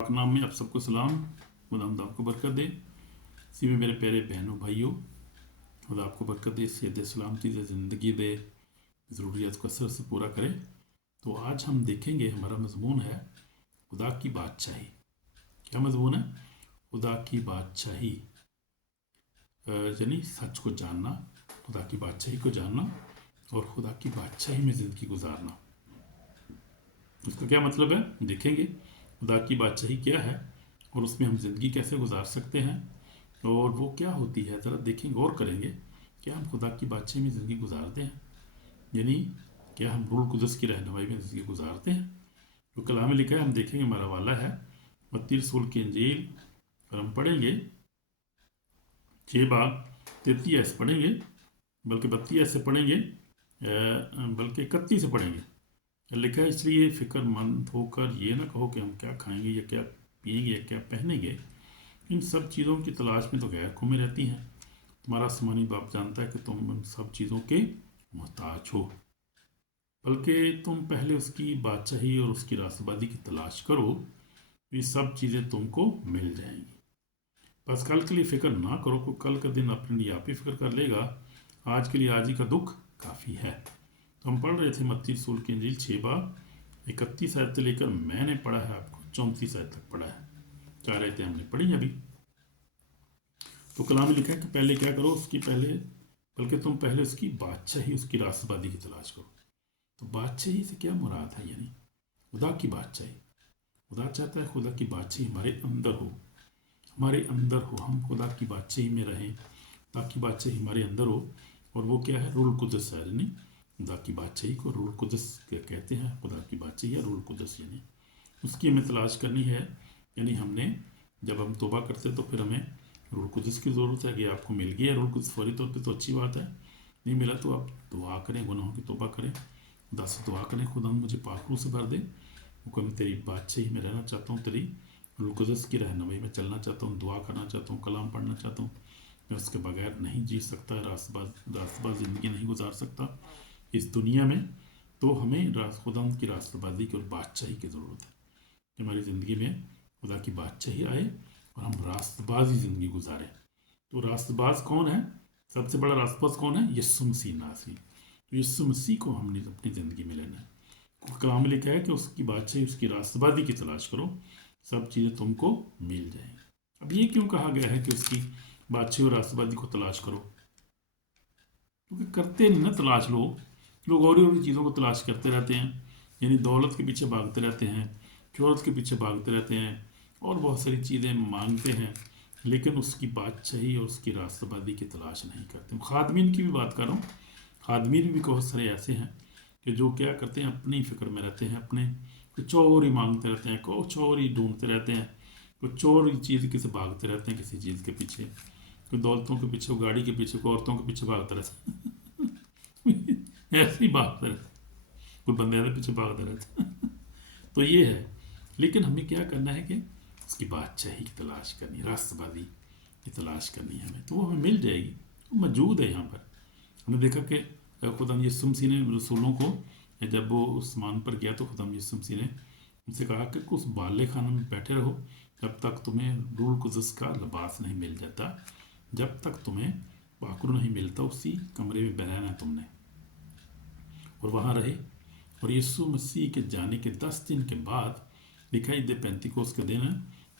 पाक नाम में आप सबको सलाम। खुदा आपको बरकत दे। इसी में मेरे प्यारे बहनों भाइयों, खुदा आपको बरकत दे, सेहत सलामती से ज़िंदगी दे, ज़रूरियात को असर से पूरा करे। तो आज हम देखेंगे, हमारा मजमून है खुदा की बादशाही। क्या मजमून है? खुदा की बादशाही, यानी सच को जानना, खुदा की बादशाही को जानना और खुदा की बादशाही में ज़िंदगी गुजारना। इसका क्या मतलब है देखेंगे। खुदा की बादशाही क्या है और उसमें हम ज़िंदगी कैसे गुजार सकते हैं और वो क्या होती है, ज़रा देखेंगे और करेंगे। क्या हम खुदा की बादशाही में ज़िंदगी गुजारते हैं, यानी क्या हम रूल कुदस की रहनुमाई में ज़िंदगी गुजारते हैं। तो कलाम में लिखा है, हम देखेंगे, हमारा वाला है मत्ती रसूल की इंजील और हम पढ़ेंगे 6 बाब 33 पढ़ेंगे, बल्कि 32 से पढ़ेंगे, बल्कि 31 से पढ़ेंगे। लिखा है, इसलिए फ़िक्रमंद होकर ये ना कहो कि हम क्या खाएंगे या क्या पिएंगे या क्या पहनेंगे, इन सब चीज़ों की तलाश में तो गैर कौमें रहती हैं। तुम्हारा आसमानी बाप जानता है कि तुम इन सब चीज़ों के मोहताज हो, बल्कि तुम पहले उसकी बादशाही और उसकी रास्तबादी की तलाश करो, ये सब चीज़ें तुमको मिल जाएंगी। बस कल के लिए फ़िक्र ना करो, को कल का दिन अपने लिए आप ही फिक्र कर लेगा। आज के लिए आज ही का दुख काफ़ी है। तो हम पढ़ रहे थे मत्ती रसूल की इंजील 6 बाब 31 आयत से लेकर मैंने पढ़ा है आपको 34 आयत तक पढ़ा है। 4 आयतें हमने पढ़ी अभी। तो कलाम में लिखा है कि पहले क्या करो, उसकी पहले, बल्कि तुम पहले उसकी बादशाही, उसकी रास्तबादी की तलाश करो। तो बादशाही से क्या मुराद है, यानी खुदा की बादशाही। खुदा चाहता है खुदा की बादशाही हमारे अंदर हो, हमारे अंदर हो, हम खुदा की बादशाही में रहें ताकि बादशाही हमारे अंदर हो। और वो क्या है? रूल कुदस है, यानी खुदा की बादशाही को रूल कुदस कहते हैं। खुदा की बादशाही है रूल कुदस, यानी उसकी हमें तलाश करनी है। यानी हमने जब हम तौबा करते तो फिर हमें रूल कुदस की ज़रूरत है कि आपको मिल गया रूल कुदस फौरी तौर पे तो अच्छी बात है, नहीं मिला तो आप दुआ करें, गुनाहों की तौबा करें, खुदा से दुआ करें, खुदा मुझे पाक रूह से भर दे, क्योंकि मैं तेरी बादशाही में रहना चाहता हूँ, तेरी रूल कुदस की रहनुमाई में चलना चाहता हूँ, दुआ करना चाहता हूँ, कलाम पढ़ना चाहता हूँ। मैं उसके बगैर नहीं जी सकता, रास्तबाज ज़िंदगी नहीं गुजार सकता इस दुनिया में। तो हमें खुदा की रास्तबाजी की और बादशाही की ज़रूरत है कि हमारी ज़िंदगी में खुदा की बादशाही आए और हम रास्तबाजी ज़िंदगी गुजारें। तो रास्तबाज कौन है? सबसे बड़ा रास्तबाज कौन है? यीशु मसीह नासरी। तो यीशु मसीह को हमने अपनी ज़िंदगी में लेना है। कलाम में लिखा है कि उसकी बादशाही, उसकी रास्तबाजी की तलाश करो, सब चीज़ें तुमको मिल जाएंगी। अब ये क्यों कहा गया है कि उसकी बादशाही और रास्तबाजी को तलाश करो? क्योंकि करते नहीं ना तलाश। लोग और भी चीज़ों को तलाश करते रहते हैं, यानी दौलत के पीछे भागते रहते हैं, शोहरत के पीछे भागते रहते हैं और बहुत सारी चीज़ें मांगते हैं, लेकिन उसकी बादशाही और उसकी रास्तबादी की तलाश नहीं करते। खादमीन की भी बात कर रहा हूँ। खादमीन भी बहुत सारे ऐसे हैं कि जो क्या करते हैं, अपनी फ़िक्र में रहते हैं, अपने कुछ और ही मांगते रहते हैं, कुछ और ही ढूंढते रहते हैं, कुछ और ही चीज़ के से भागते रहते हैं, किसी चीज़ के पीछे, कोई दौलतों के पीछे, कोई गाड़ी के पीछे, कोई औरतों के पीछे भागते रहते हैं ऐसे ही भागते रहते हैं, कोई बंदे के पीछे भागते रहते हैं तो ये है। लेकिन हमें क्या करना है कि उसकी बादशाही की तलाश करनी, रास्तबादी की तलाश करनी है हमें, तो वो हमें मिल जाएगी, वो मौजूद है यहाँ पर। हमने देखा कि खुदा यीशु मसीह ने रसूलों को, जब वो उस्मान पर गया तो खुदा यीशु मसीह ने उनसे कहा कि उस बाले खाने में बैठे रहो जब तक तुम्हें रूल कुदस का लिबास नहीं मिल जाता, जब तक तुम्हें पाकुर नहीं मिलता, उसी कमरे में रहना तुमने। और वहाँ रहे। और यीशु मसीह के जाने के 10 दिन के बाद दिखाई दे पेंतिकोस के दिन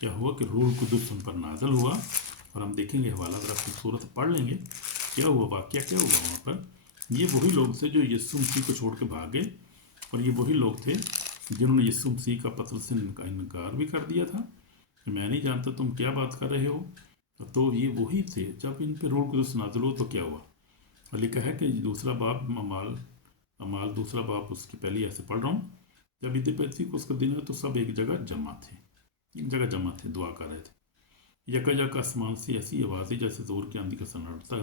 क्या हुआ कि रूल कुदस उन पर नाजल हुआ। और हम देखेंगे, हवाला ज़रा खूबसूरत पढ़ लेंगे क्या हुआ, वाक़या क्या हुआ वहाँ पर। ये वही लोग थे जो यीशु मसीह को छोड़ के भाग गए, और ये वही लोग थे जिन्होंने यीशु मसीह का पत्र से इनकार भी कर दिया था कि मैं नहीं जानता तुम क्या बात कर रहे हो। तो ये वही थे, जब इन पर रूल कुदस नाजल हुआ तो क्या हुआ। और लिखा है कि दूसरा बाब अमाल दूसरा बाप उसकी पहली ऐसे पढ़ रहा हूँ। जब ईद पैंतीस उसका दिन है तो सब एक जगह जमा थे, दुआ कर रहे थे। यका आसमान से ऐसी आवाज़ है जैसे जोर की आंधी का सन्नाटा,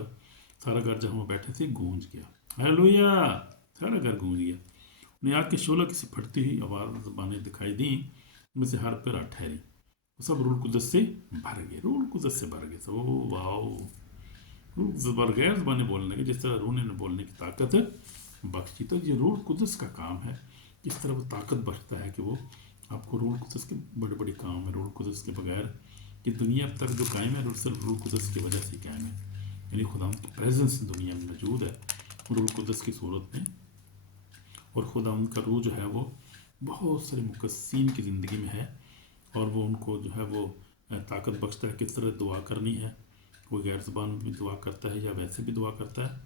सारा घर जहाँ वो बैठे थे गूंज गया। हालेलुया, सारा घर गूंज गया। उन्हें आग के शोला किसी फटती हुई आवाज़ ज़बानें दिखाई दी, उनमें से हर पर ठहरी, वो सब रूल कुदस से भर गए, रूल कुदस से भर गए सब। ओ वाओ, रूल कुदस भर गए, ज़बानें बोलने की, जिस तरह रूह ने बोलने की ताकत बख्शी। तो ये रूह कुदस का काम है, किस तरह वो ताकत बख्शता है कि वो آپ کو روح القدس کے بڑے بڑے کام ہیں. روح القدس کے بغیر کہ دنیا اب تک جو قائم ہے صرف روح القدس کی وجہ سے قائم ہے. یعنی خدا کی پریزنس دنیا میں موجود ہے روح القدس کی صورت میں. اور خدا ان کا روح جو ہے وہ بہت سارے مقدسین کی زندگی میں ہے اور وہ ان کو جو ہے وہ طاقت بخشتا ہے کس طرح دعا کرنی ہے. کوئی غیر زبان میں بھی دعا کرتا ہے یا ویسے بھی دعا کرتا ہے.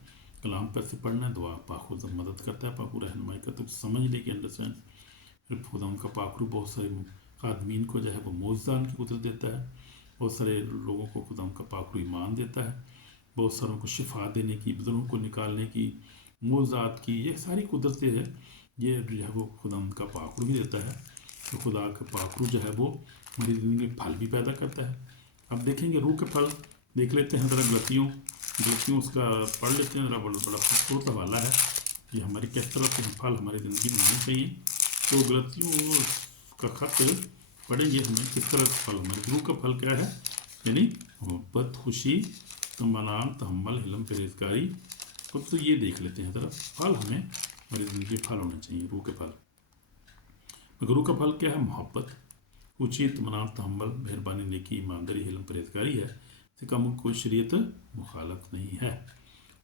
کلام پر سے پڑھنا ہے, دعا پاک روح مدد کرتا ہے, پاک روح رہنمائی کرتا ہے, سمجھ لے کہ انڈرسٹینڈ. پھر خدا ان کا پاک روح بہت سارے خادمین کو جو ہے وہ معجزان کی قدرت دیتا ہے. بہت سارے لوگوں کو خدا ان کا پاک روح ایمان دیتا ہے. بہت ساروں کو شفا دینے کی, بزرگوں کو نکالنے کی, معجزات کی, یہ ساری قدرتیں ہیں. یہ جو ہے وہ خدا ان کا پاک روح ہی دیتا ہے. تو خدا کا پاک روح جو ہے وہ ہماری زندگی میں پھل بھی پیدا کرتا ہے. اب دیکھیں گے روح کے پھل دیکھ لیتے ہیں ذرا گلتیوں اس کا پڑھ لیتے ہیں ذرا. بڑا خوبصورت حوالہ ہے یہ ہماری کس طرح کے پھل ہماری زندگی میں ہونے چاہیے. تو گلتیوں کا خط پڑھیں گے ہمیں کس طرح پھل ہمارے روح کا پھل کیا ہے. یعنی محبت, خوشی, اطمینان, تحمل, حلم, پرہیزگاری. تو یہ دیکھ لیتے ہیں ذرا پھل ہمیں ہماری زندگی میں پھل ہونے چاہیے روح کے پھل. روح کا پھل کیا ہے؟ محبت, خوشی, اطمینان, تحمل, مہربانی, نیکی, ایمانداری, حلم, پرہیزگاری ہے. اس کا کوئی شریعت مخالف نہیں ہے.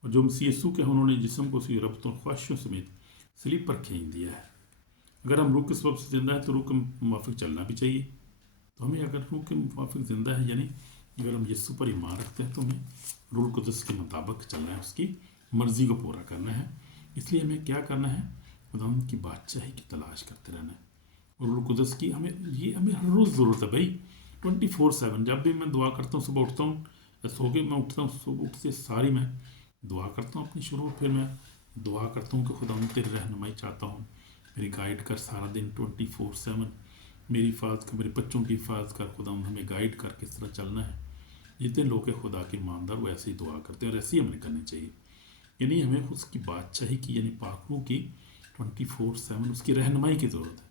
اور جو مسیح یسوع کے انہوں نے جسم کو اسی ربطوں خواہشوں سمیت صلیب پر کھینچ دیا ہے. اگر ہم روح کے سبب سے زندہ ہیں تو روح کے موافق چلنا بھی چاہیے. تو ہمیں اگر روح کے موافق زندہ ہے یعنی اگر ہم یسوع پر ایمان رکھتے ہیں تو ہمیں روح القدس کے مطابق چلنا ہے, اس کی مرضی کو پورا کرنا ہے. اس لیے ہمیں کیا کرنا ہے؟ خدا کی بادشاہی کی تلاش کرتے رہنا ہے. روح القدس کی ہمیں ہر روز ضرورت ہے بھائی. 24/7 جب بھی میں دعا کرتا ہوں, صبح اٹھتا ہوں, سو کے میں اٹھتا ہوں, صبح اٹھتے ساری میں دعا کرتا ہوں اپنی شروع. پھر میں دعا کرتا ہوں کہ خدا تیری رہنمائی چاہتا ہوں, میری گائیڈ کر سارا دن 24/7. میری حفاظت کر, میرے بچوں کی حفاظت کر. خدا ہمیں گائیڈ کر کس طرح چلنا ہے. جتنے لوگ خدا کے ایماندار وہ ایسے ہی دعا کرتے ہیں اور ایسے ہی ہمیں کرنی چاہیے. یعنی ہمیں اس کی بادشاہی کی یعنی پاک روح کی 24/7 اس کی رہنمائی کی ضرورت ہے.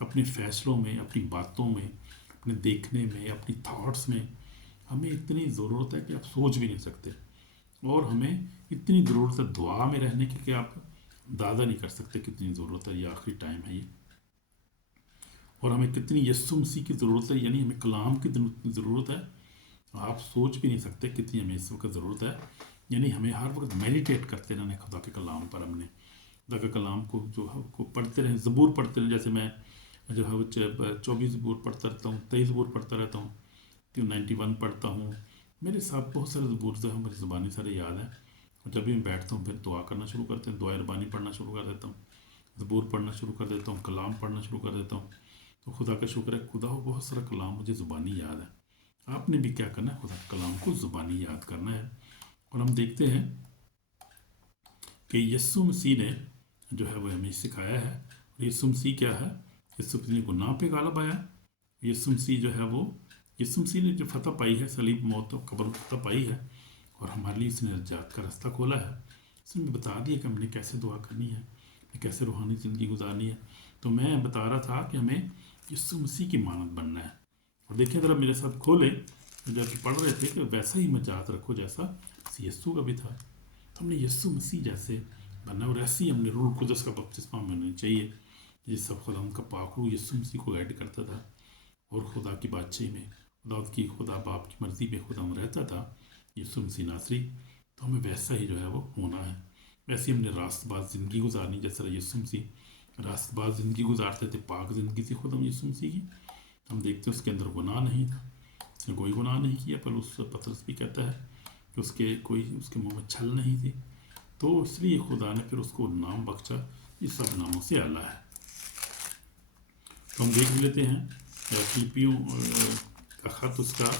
اپنے فیصلوں میں, اپنی باتوں میں, اپنے دیکھنے میں, اپنی تھاٹس میں ہمیں اتنی ضرورت ہے کہ آپ سوچ بھی نہیں سکتے. اور ہمیں اتنی ضرورت ہے دعا میں رہنے کی کہ آپ اندازہ نہیں کر سکتے کتنی ضرورت ہے. یہ آخری ٹائم ہے یہ. اور ہمیں کتنی یسوع مسیح کی ضرورت ہے, یعنی ہمیں کلام کی ضرورت ہے. آپ سوچ بھی نہیں سکتے کتنی ہمیں اس وقت ضرورت ہے. یعنی ہمیں ہر وقت میڈیٹیٹ کرتے رہنا خدا کے کلام پر. ہم نے خدا کے کلام کو جو ہے کو پڑھتے رہیں, زبور پڑھتے رہیں. جیسے میں جو ہے وہ 24 زبور پڑھتا رہتا ہوں, 23 زبور پڑھتا رہتا ہوں, 91 پڑھتا ہوں. میرے ساتھ بہت سارے زبور جو ہیں ہماری زبانی سارے یاد ہیں. اور جب بھی میں بیٹھتا ہوں پھر دعا کرنا شروع کرتے ہیں, دعائے ربانی پڑھنا شروع کر دیتا ہوں, زبور پڑھنا شروع کر دیتا ہوں, کلام پڑھنا شروع کر دیتا ہوں. تو خدا کا شکر ہے, خدا ہو بہت سارا کلام مجھے زبانی یاد ہے. آپ نے بھی کیا کرنا ہے؟ خدا کے کلام کو زبانی یاد کرنا ہے. اور ہم دیکھتے ہیں کہ یسوع مسیح نے جو ہے وہ ہمیں سکھایا ہے. اور یسوع مسیح کیا ہے؟ یسوع مسیح نے گناہ پہ غالب آیا. یسوع مسیح جو ہے وہ یسوع مسیح نے جو فتح پائی ہے, صلیب, موت و قبر فتح پائی ہے, اور ہمارے لیے اس نے نجات کا راستہ کھولا ہے. اس نے بتا دیا کہ ہم نے کیسے دعا کرنی ہے, کیسے روحانی زندگی گزارنی ہے. تو میں بتا رہا تھا کہ ہمیں یسوع مسیح کی مانند بننا ہے. اور دیکھیں ذرا میرے ساتھ کھولیں, جب پڑھ رہے تھے کہ ویسا ہی مجاز رکھو جیسا یسوع کا بھی تھا. تو ہم نے یسوع مسیح جیسے بننا ہے, اور ایسے ہی ہم نے روح القدس کا بپتسمہ ہونا چاہیے جس سب خدا ان کا پاک روح یسوع مسیح کو گائیڈ کرتا تھا. اور خدا کی بادشاہی میں خدا باپ کی مرضی میں خدا میں رہتا تھا یسوع مسیح ناصری. تو ہمیں ویسا ہی جو ہے وہ ہونا ہے. ویسے ہی ہم نے راست باز زندگی گزارنی جیسا یسوع مسیح راست باز زندگی گزارتے تھے, پاک زندگی سے خدا یسوع مسیح کی. ہم دیکھتے ہیں اس کے اندر گناہ نہیں تھا, اس نے کوئی گناہ نہیں کیا. پر اس پطرس بھی کہتا ہے کہ اس کے منہ میں چھل نہیں تھی. تو اس لیے خدا نے پھر اس کو نام بخشا, یہ سب ناموں سے اعلیٰ ہے. تو ہم دیکھ لیتے ہیں فلپیوں کا خط, اس کا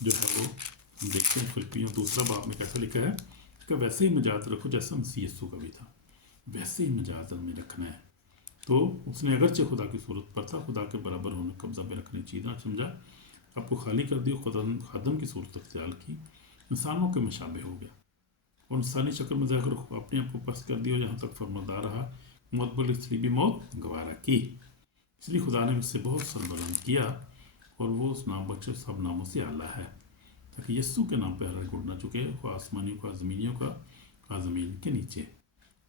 جو ہے وہ ہم دیکھتے ہیں فلپیوں 2 باب میں کیسا لکھا ہے کہ ویسے ہی مجاز رکھو جیسا مسیح یسوع کا بھی تھا, ویسے ہی مجاز میں رکھنا ہے. تو اس نے اگرچہ خدا کی صورت پر تھا, خدا کے برابر ہونے قبضہ میں رکھنے چیز نہ سمجھا, آپ کو خالی کر دی, خدا خادم کی صورت اختیار کی, انسانوں کے مشابہ ہو گیا, اور انسانی شکل میں ظاہر اپنے آپ کو پست کر دیا, جہاں تک فرماندار رہا, موت پر صلیبی موت گوارا کی. اس لیے خدا نے اس سے بہت سربلند کیا, اور وہ اس نام بخشے سب ناموں سے اعلیٰ ہے, تاکہ یسوع کے نام پہ ہر گھٹ نہ چکے, خواہ آسمانیوں کا, زمینیوں کا, خواہ زمین کے نیچے.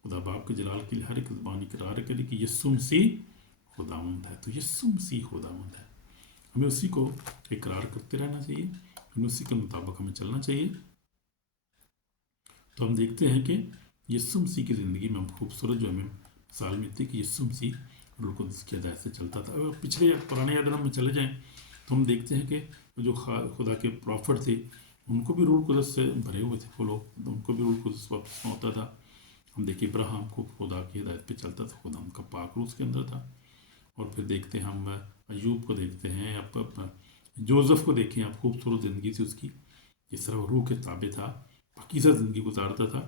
خدا باپ کے جلال کے لیے ہر ایک زبان اقرار کرے کہ یسوع مسیح खुदावंद है, तो यीशु मसीह खुदावंद है। हमें उसी को इकरार करते रहना चाहिए, हमें उसी के मुताबिक हमें चलना चाहिए। तो हम देखते हैं कि यीशु मसीह की ज़िंदगी में हम खूबसूरत जो हमें मिसाल मिलती है कि यीशु मसीह रूह कुदस की हिदायत से चलता था। अगर पिछले पुराने याद में चले जाएं तो हम देखते हैं कि जो खुदा के प्रॉफिट थे उनको भी रूह कुदस से भरे हुए थे वो लोग, तो उनको भी रूह कुदस वापस होता था। हम देखिए इब्राहिम को खुदा की हिदायत पे चलता था, खुदा उनका पाक रूह उसके अंदर था। और फिर देखते हैं हम अयूब को देखते हैं, आप जोसेफ को देखें, आप खूबसूरत ज़िंदगी थी उसकी, जिस तरह रूह के ताबे था, पाकीज़ा ज़िंदगी गुजारता था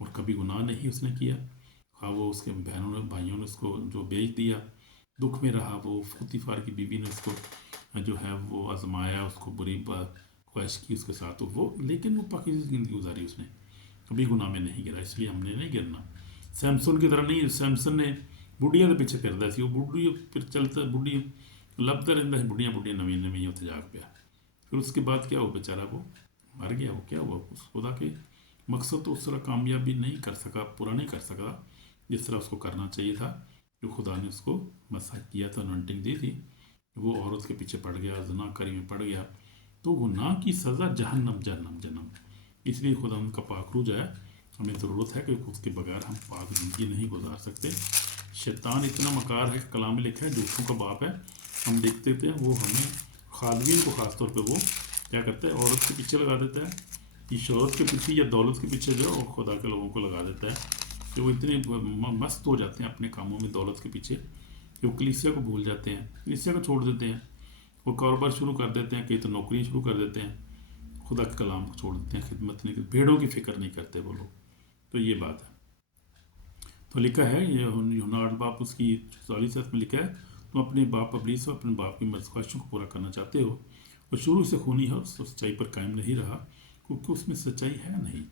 और कभी गुनाह नहीं उसने किया। हाँ, वो उसके बहनों ने भाइयों ने उसको जो बेच दिया, दुख में रहा, वो फुतीफार की बीवी ने उसको जो है वो आजमाया, उसको बुरी ख्वाहिश की उसके साथ, तो वो लेकिन वो पाकीज़ा ज़िंदगी गुजारी उसने, कभी गुनाह में नहीं गिरा। इसलिए हमने नहीं गिरना। सैमसन की तरह नहीं, सैमसन ने बुढ़िया के पीछे फिरता सी, वो बुढ़ी फिर चलता, बुढ़ी लभदा रहिंदा है, बुढ़िया बुढ़िया नवीं नवीं उत्ते जाग पिया। फिर उसके बाद क्या हो, बेचारा वो मर गया। वो क्या हुआ, उस खुदा के मकसद तो उस तरह कामयाबी नहीं कर सका, पूरा नहीं कर सका जिस तरह उसको करना चाहिए था। जो खुदा ने उसको मसा किया था, अनॉइंटिंग दी थी, वो औरत के पीछे पड़ गया, ज़नाकारी में पड़ गया, तो गुनाह की सज़ा जहन्नम जहन्नम जहन्नम। इसलिए खुदा उनका पाक रूह है, हमें ज़रूरत है कि उसके बगैर हम पाक ज़िंदगी नहीं गुजार सकते। शैतान इतना मकार है, कलाम में लिखा है झूठों का बाप है। हम देखते थे वो हमें खादवीन को ख़ासतौर पे वो क्या करता है, औरत के पीछे लगा देता है, कि शोहरत के पीछे या दौलत के पीछे जो खुदा के लोगों को लगा देता है कि वो इतने मस्त हो जाते हैं अपने कामों में, दौलत के पीछे, कि वो कलीसिया को भूल जाते हैं, कलीसिया को छोड़ देते हैं, वो कारोबार शुरू कर देते हैं, कई तो नौकरियाँ शुरू कर देते हैं, खुदा के कलाम को छोड़ देते हैं, खिदमत नहीं करते, भेड़ों की फिक्र नहीं करते वो लोग। तो ये बात है। तो लिखा है ये यूहन्ना 8 बाप उसकी 44 में लिखा है, तुम अपने बाप अबलीस और अपने बाप की ख्वाहिशों को पूरा करना चाहते हो, और शुरू से खूनी है और सच्चाई पर कायम नहीं रहा, क्योंकि उसमें सच्चाई है नहीं।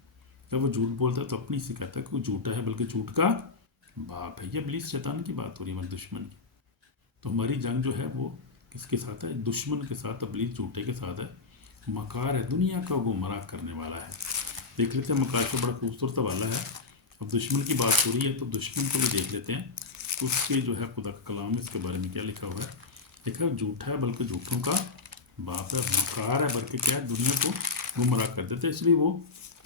जब वो झूठ बोलता है तो अपनी से कहता है कि वो झूठा है, बल्कि झूठ का बाप है। ये अबलीस शैतान की बात हो रही है, हमारे दुश्मन की। तो हमारी जंग जो है वो किसके साथ है, दुश्मन के साथ, अबलीस झूठे के साथ है, मकार है, दुनिया का गुमराह करने वाला है। देख लेते हैं, मकार का बड़ा खूबसूरत वाला है। अब दुश्मन की बात हो रही है तो दुश्मन को भी देख लेते हैं, उसके जो है खुदा का कलाम इसके बारे में क्या लिखा हुआ है। देखा, झूठा है बल्कि झूठों का बाप है, मकार है बल्कि क्या है, दुनिया को गुमराह कर देता है। इसलिए वो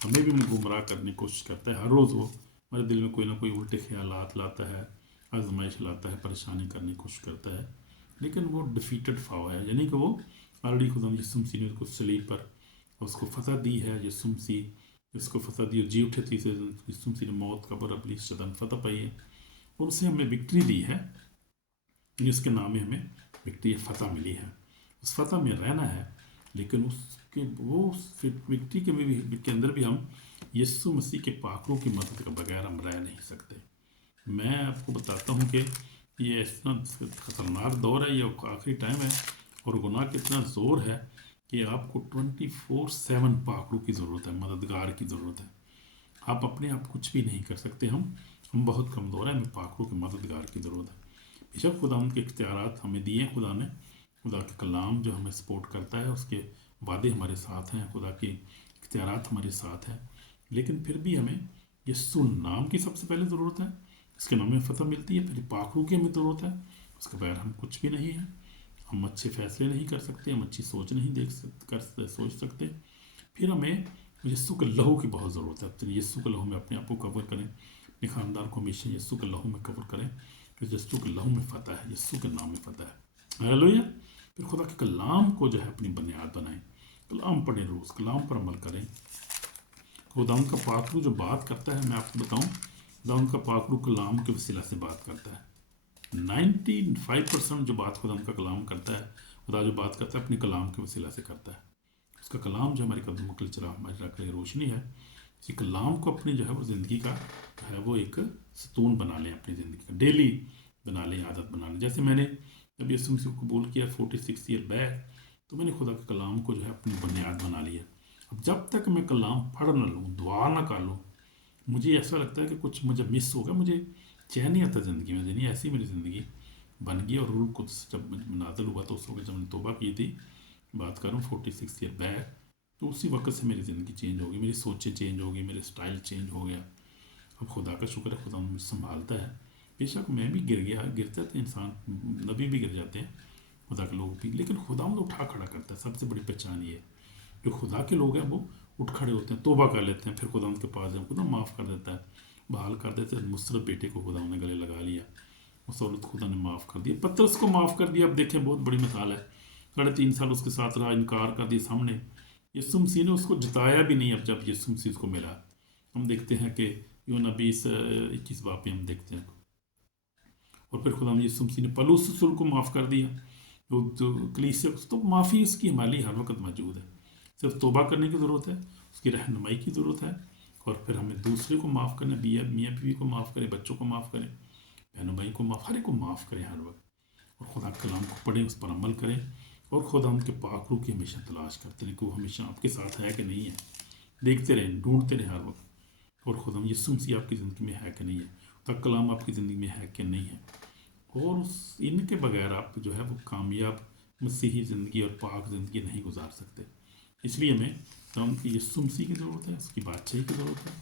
हमें भी गुमराह करने की कोशिश करता है। हर रोज़ वो हमारे दिल में कोई ना कोई उल्टे ख्यालात लाता है, आजमाइश लाता है, परेशानी करने की कोशिश करता है, लेकिन वो डिफीटेड फाव है, यानी कि वो ऑलरेडी खुदा यीशु मसीह ने उसको सलीब पर उसको फतह दी है। यीशु मसीह जिसको फतह दी, जी उठे थी, यीशु मसीह ने मौत, कब्र, अबलीस, शैतान फतह पाई है, और उससे हमें विक्ट्री दी है, जिसके नाम में हमें विक्ट्री फतह मिली है। उस फतह में रहना है, लेकिन उसके वो विक्ट्री के अंदर भी हम यीशु मसीह के पाक रूह की मदद के बगैर हम रह नहीं सकते। मैं आपको बताता हूँ कि ये इतना ख़तरनाक दौर है, ये आखिरी टाइम है, और गुनाह का इतना ज़ोर है कि आपको 24/7 पाक रूह की ज़रूरत है, मददगार की ज़रूरत है। आप अपने आप कुछ भी नहीं कर सकते। हम बहुत कमज़ोर हैं, हमें पाक रूह के मददगार की ज़रूरत है। बेशक खुदा उनके इख्तियारात हमें दिए हैं, खुदा ने, खुदा के कलाम जो हमें सपोर्ट करता है, उसके वादे हमारे साथ हैं, खुदा के इख्तियारात हमारे साथ हैं, लेकिन फिर भी हमें यीशु नाम की सबसे पहले ज़रूरत है, इसके नाम में फतह मिलती है, फिर पाक रूह की हमें ज़रूरत है, उसके बगैर हम कुछ भी नहीं है। हम अच्छे फैसले नहीं कर सकते, हम अच्छी सोच नहीं सोच सकते। फिर हमें यीशु के लहू की बहुत ज़रूरत है। तो यीशु के लहू में अपने आप को कवर करें, अपने ख़ानदान को हमेशा यीशु के लहू में कवर करें, फिर यीशु के लहू में फतह है, यीशु के नाम में फतह है। हालेलुया। फिर खुदा के कलाम को जो है अपनी बुनियाद बनाएं, कलाम पढ़ें, रोज़ कलाम पर अमल करें। खुदा उनका पाक रूह जो बात करता है, मैं आपको बताऊँ, खुदा उनका पाक रूह कलाम के वसीला से बात करता है। 95% जो बात खुदा उनका कलाम करता है, खुदा जो बात करता है अपने कलाम के वसीला से करता है। उसका कलाम जो हमारे कदमों के लिए चला, हमारी राह के लिए रोशनी है। इसी कलाम को अपनी जो है वो ज़िंदगी का है वो एक सतून बना लें, अपनी ज़िंदगी का डेली बना लें, आदत बना लें। जैसे मैंने जब यीशु मसीह को कबूल किया 46 ईयर बैक, तो मैंने खुदा के कलाम को जो है अपनी बुनियाद बना लिया। अब जब तक मैं कलाम पढ़ ना लूँ, दुआ ना कर लूँ, मुझे ऐसा लगता है कि कुछ मुझे मिस होगा, मुझे चैन नहीं आता ज़िंदगी में। यानी ऐसी मेरी ज़िंदगी बन गई। और रूल कुछ जब नाज़िल हुआ तो उस वक्त जब मैंने तौबा की थी, बात करूँ 46 ईयर बैक, तो उसी वक्त से मेरी ज़िंदगी चेंज हो गई, मेरी सोचें चेंज हो गई, मेरे स्टाइल चेंज हो गया। अब खुदा का शुक्र है, खुदा मुझे संभालता है, बेशक मैं भी गिर गया, गिरते थे इंसान, नबी भी गिर जाते हैं, खुदा के लोग भी, लेकिन खुदा उनको उठा खड़ा करता है। सबसे बड़ी पहचान ये है, जो खुदा के लोग हैं वो उठ खड़े होते हैं, तोबा कर लेते हैं, फिर खुदा उनके पास जाए, खुदा माफ़ कर देता है, बहाल कर देते हैं। मुसरत बेटे को खुदा ने गले लगा लिया, उस औरत खुदा ने माफ़ कर दिया, पतरस को माफ़ कर दिया। अब देखें बहुत बड़ी मिसाल है, 3.5 साल उसके साथ रहा, इनकार कर दिया सामने, यीशु मसीह ने उसको जताया भी नहीं। अब जब यीशु मसीह को मिला, हम देखते हैं कि यूहन्ना 20:21 पे हम देखते हैं, और फिर खुदा यीशु मसीह ने पौलुस रसूल को माफ़ कर दिया, जो कलीसिया, तो माफ़ी उसकी हमारी हर वक्त मौजूद है। सिर्फ तोबा करने की ज़रूरत है, उसकी रहनुमाई की ज़रूरत है, और फिर हमें दूसरे को माफ़ करना, मियाँ बीवी को माफ़ करें, बच्चों को माफ़ करें, बहनों भाई को माफ़, हर एक को माफ़ करें हर वक्त, और खुदा के कलाम को पढ़ें, उस पर अमल करें, और खुदा उनके पाक रूह की हमेशा तलाश करते रहें कि वो हमेशा आपके साथ है कि नहीं है, देखते रहें, ढूंढते रहें हर वक्त, और खुदा यीशु मसीह आपकी ज़िंदगी में है कि नहीं है, उसका कलाम आपकी ज़िंदगी में है कि नहीं है, और इनके बगैर आप जो है वो कामयाब मसीही ज़िंदगी और पाक ज़िंदगी नहीं गुजार सकते। इसलिए हमें खुदा की यीशु मसीह की ज़रूरत है, उसकी बादशाही की ज़रूरत है,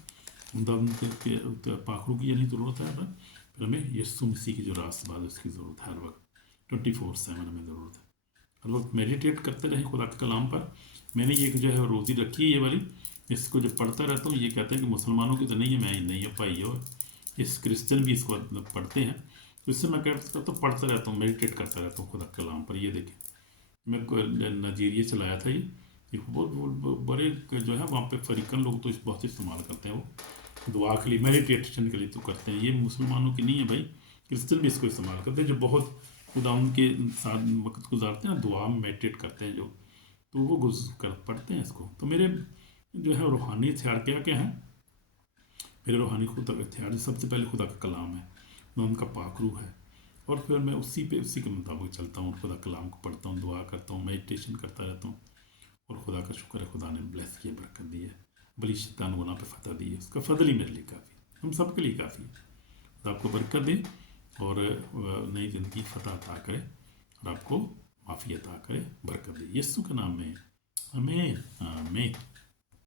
खुदा पाक रूह की यानी ज़रूरत है, फिर हमें यीशु मसीह की जो रास्तबाज़ है उसकी ज़रूरत है, हर वक्त 24/7 हमें ज़रूरत है, हर वक्त मेडिटेट करते रहें खुदा के कलाम पर। मैंने ये जो है रोज़ी रखी है ये वाली, इसको जब पढ़ता रहता हूँ, ये कहते हैं कि मुसलमानों की तो नहीं है, मैं नहीं है भाई हो, इस क्रिश्चियन भी इसको पढ़ते हैं, तो इससे मैं कहता तो पढ़ता रहता हूँ, मेडिटेट करता रहता हूँ खुदा के कलाम पर। ये देखें, मैं नजीरिया चलाया था, ये बहुत बड़े जो है वहाँ पे अफ्रीकन लोग तो इस बहुत इस्तेमाल करते हैं, वो दुआ के लिए, मेडिटेशन के लिए तो करते हैं, ये मुसलमानों की नहीं है भाई, क्रिश्चियन भी इसको इस्तेमाल करते हैं, जो बहुत खुदा उनके साथ वक्त गुजारते हैं, दुआ में मेडिटेट करते हैं जो, तो वो पढ़ते हैं इसको। तो मेरे जो है रूहानी हथियार क्या क्या हैं, मेरे रूहानी खुदा का हथियार सबसे पहले खुदा का कलाम है, उनका पाक रूह है, और फिर मैं उसी के मुताबिक चलता हूँ, खुदा कलाम को पढ़ता हूँ, दुआ करता हूँ, मेडिटेशन करता रहता हूँ, और खुदा का शुक्र है खुदा ने ब्लेस किया, बरकत दी है, बड़ी शैतान गुनाह पे फतह दी है, उसका फजल ही मेरे लिए काफ़ी, हम सब के लिए काफ़ी है। खुदा आपको बरकत दे और नई ज़िंदगी फतह अता करे, और आपको माफ़ी अता करे, बरकत दे, यीशु के नाम में, आमीन आमीन।